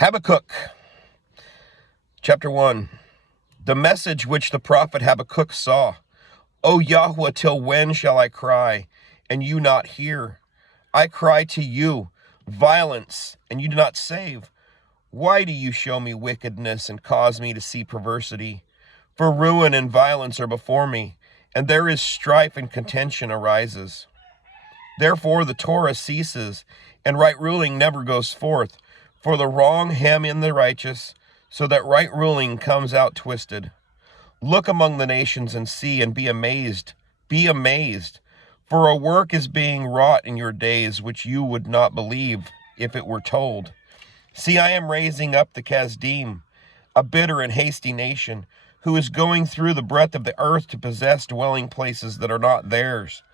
Habakkuk, chapter 1. The message which the prophet Habakkuk saw. O Yahweh, till when shall I cry, and you not hear? I cry to you, violence, and you do not save. Why do you show me wickedness and cause me to see perversity? For ruin and violence are before me, and there is strife and contention arises. Therefore the Torah ceases, and right ruling never goes forth. For the wrong hem in the righteous, so that right ruling comes out twisted. Look among the nations and see, and be amazed. Be amazed. For a work is being wrought in your days, which you would not believe if it were told. See, I am raising up the Kasdim, a bitter and hasty nation, who is going through the breadth of the earth to possess dwelling places that are not theirs.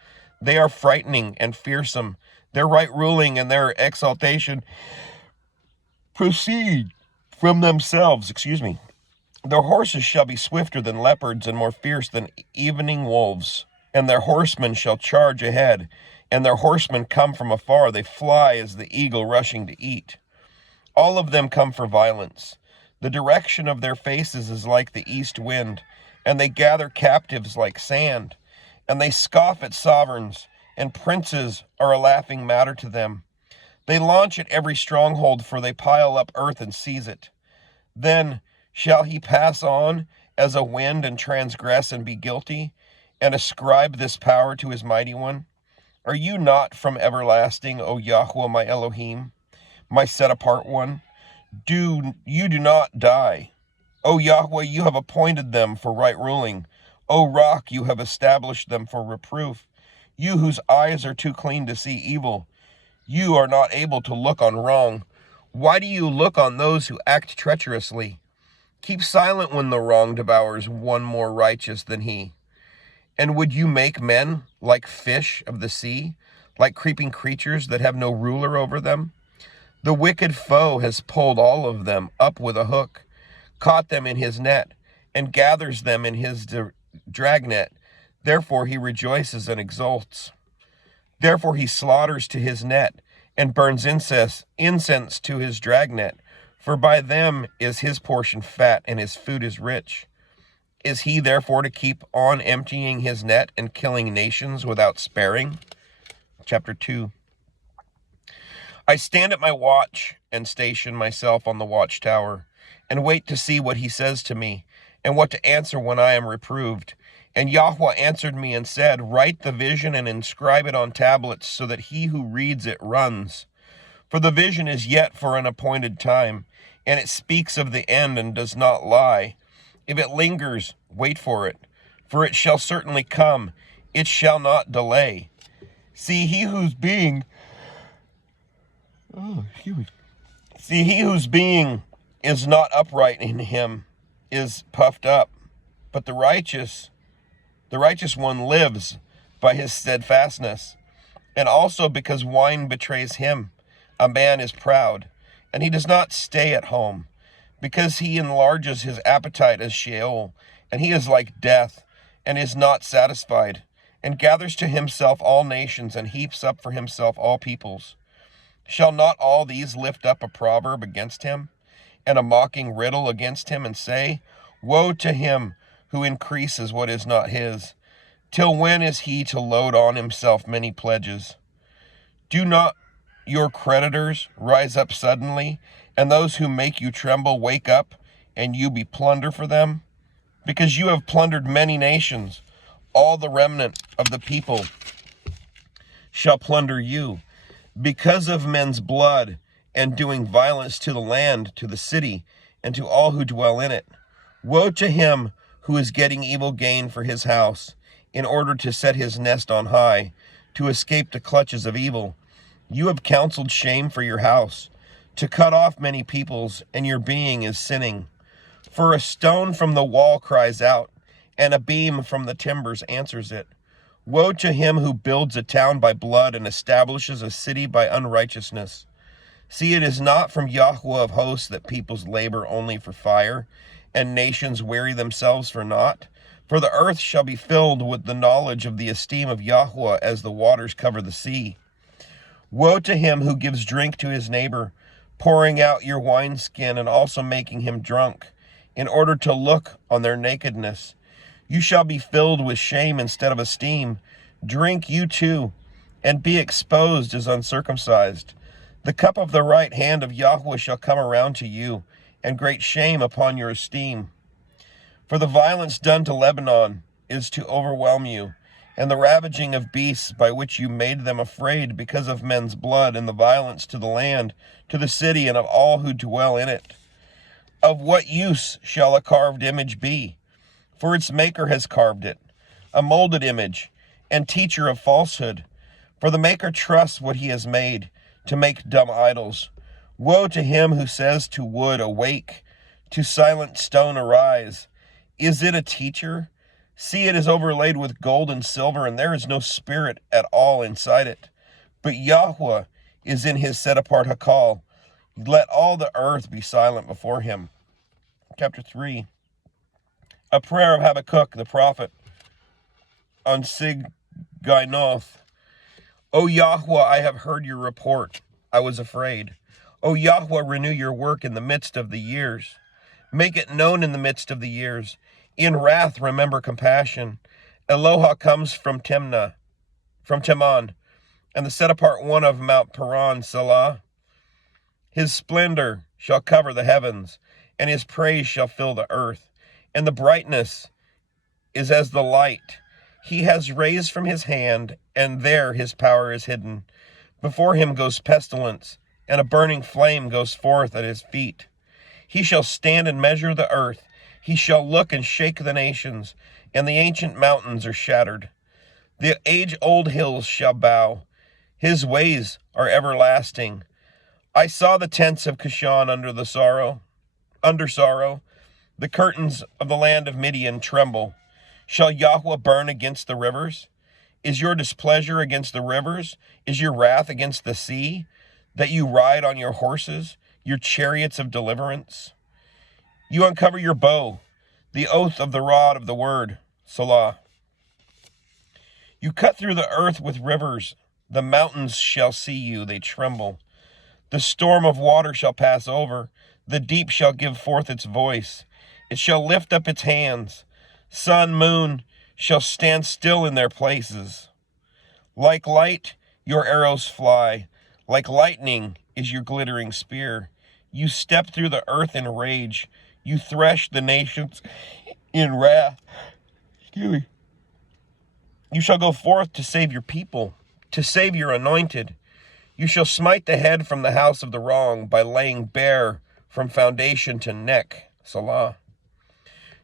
They are frightening and fearsome. Their right ruling and their exaltation proceed from themselves. Their horses shall be swifter than leopards and more fierce than evening wolves. And their horsemen shall charge ahead, and their horsemen come from afar. They fly as the eagle rushing to eat. All of them come for violence. The direction of their faces is like the east wind, and they gather captives like sand. And they scoff at sovereigns, and princes are a laughing matter to them. They launch at every stronghold, for they pile up earth and seize it. Then shall he pass on as a wind and transgress and be guilty, and ascribe this power to his mighty one? Are you not from everlasting, O Yahweh, my Elohim, my set-apart one? You do not die. O Yahweh, you have appointed them for right ruling. O Rock, you have established them for reproof. You whose eyes are too clean to see evil, you are not able to look on wrong. Why do you look on those who act treacherously? Keep silent when the wrong devours one more righteous than he. And would you make men like fish of the sea, like creeping creatures that have no ruler over them? The wicked foe has pulled all of them up with a hook, caught them in his net, and gathers them in his dragnet. Therefore he rejoices and exults. Therefore he slaughters to his net, and burns incense to his dragnet. For by them is his portion fat, and his food is rich. Is he therefore to keep on emptying his net and killing nations without sparing? Chapter 2. I stand at my watch and station myself on the watchtower, and wait to see what he says to me, and what to answer when I am reproved. And Yahweh answered me and said, Write the vision and inscribe it on tablets, so that he who reads it runs. For the vision is yet for an appointed time, and it speaks of the end and does not lie. If it lingers, wait for it, for it shall certainly come. It shall not delay. See, he whose being is not upright in him is puffed up, but the righteous one lives by his steadfastness. And also because wine betrays him, a man is proud, and he does not stay at home, because he enlarges his appetite as Sheol, and he is like death, and is not satisfied, and gathers to himself all nations, and heaps up for himself all peoples. Shall not all these lift up a proverb against him, and a mocking riddle against him, and say, Woe to him who increases what is not his? Till when is he to load on himself many pledges? Do not your creditors rise up suddenly, and those who make you tremble wake up, and you be plunder for them? Because you have plundered many nations, all the remnant of the people shall plunder you, because of men's blood, and doing violence to the land, to the city, and to all who dwell in it. Woe to him who is getting evil gain for his house, in order to set his nest on high, to escape the clutches of evil. You have counseled shame for your house, to cut off many peoples, and your being is sinning. For a stone from the wall cries out, and a beam from the timbers answers it. Woe to him who builds a town by blood and establishes a city by unrighteousness. See, it is not from Yahweh of hosts that peoples labor only for fire, and nations weary themselves for naught. For the earth shall be filled with the knowledge of the esteem of Yahweh as the waters cover the sea. Woe to him who gives drink to his neighbor, pouring out your wineskin and also making him drunk, in order to look on their nakedness. You shall be filled with shame instead of esteem. Drink you too, and be exposed as uncircumcised. The cup of the right hand of Yahweh shall come around to you, and great shame upon your esteem. For the violence done to Lebanon is to overwhelm you, and the ravaging of beasts by which you made them afraid because of men's blood, and the violence to the land, to the city, and of all who dwell in it. Of what use shall a carved image be? For its maker has carved it, a molded image, and teacher of falsehood. For the maker trusts what he has made, to make dumb idols. Woe to him who says to wood, awake, to silent stone, arise. Is it a teacher? See, it is overlaid with gold and silver, and there is no spirit at all inside it. But Yahweh is in his set-apart Hakal. Let all the earth be silent before him. Chapter 3. A prayer of Habakkuk the prophet on Siginoth. O Yahweh, I have heard your report. I was afraid. O Yahweh, renew your work in the midst of the years. Make it known in the midst of the years. In wrath, remember compassion. Eloha comes from Teman, and the set-apart one of Mount Paran, Selah. His splendor shall cover the heavens, and his praise shall fill the earth. And the brightness is as the light. He has raised from his hand, and there his power is hidden. Before him goes pestilence, and a burning flame goes forth at his feet. He shall stand and measure the earth. He shall look and shake the nations, and the ancient mountains are shattered. The age-old hills shall bow. His ways are everlasting. I saw the tents of Cushan under sorrow. The curtains of the land of Midian tremble. Shall Yahweh burn against the rivers? Is your displeasure against the rivers? Is your wrath against the sea, that you ride on your horses, your chariots of deliverance? You uncover your bow, the oath of the rod of the word, Salah. You cut through the earth with rivers. The mountains shall see you, they tremble. The storm of water shall pass over. The deep shall give forth its voice. It shall lift up its hands. Sun, moon shall stand still in their places. Like light, your arrows fly. Like lightning is your glittering spear. You step through the earth in rage. You thresh the nations in wrath. You shall go forth to save your people, to save your anointed. You shall smite the head from the house of the wrong by laying bare from foundation to neck. Salah.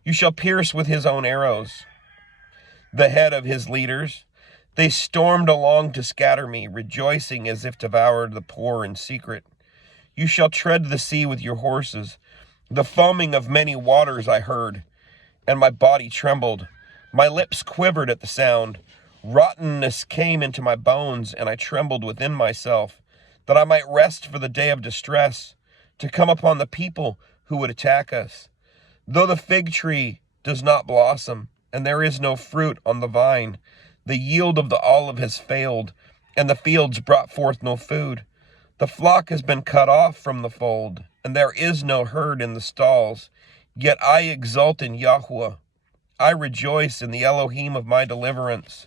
You shall pierce with his own arrows the head of his leaders. They stormed along to scatter me, rejoicing as if devoured the poor in secret. You shall tread the sea with your horses. The foaming of many waters I heard, and my body trembled. My lips quivered at the sound. Rottenness came into my bones, and I trembled within myself, that I might rest for the day of distress, to come upon the people who would attack us. Though the fig tree does not blossom, and there is no fruit on the vine, the yield of the olive has failed, and the fields brought forth no food. The flock has been cut off from the fold, and there is no herd in the stalls. Yet I exult in Yahweh. I rejoice in the Elohim of my deliverance.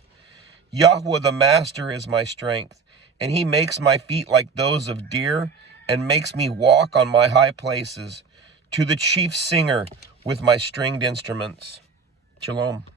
Yahweh the Master is my strength, and he makes my feet like those of deer, and makes me walk on my high places, to the chief singer with my stringed instruments. Shalom.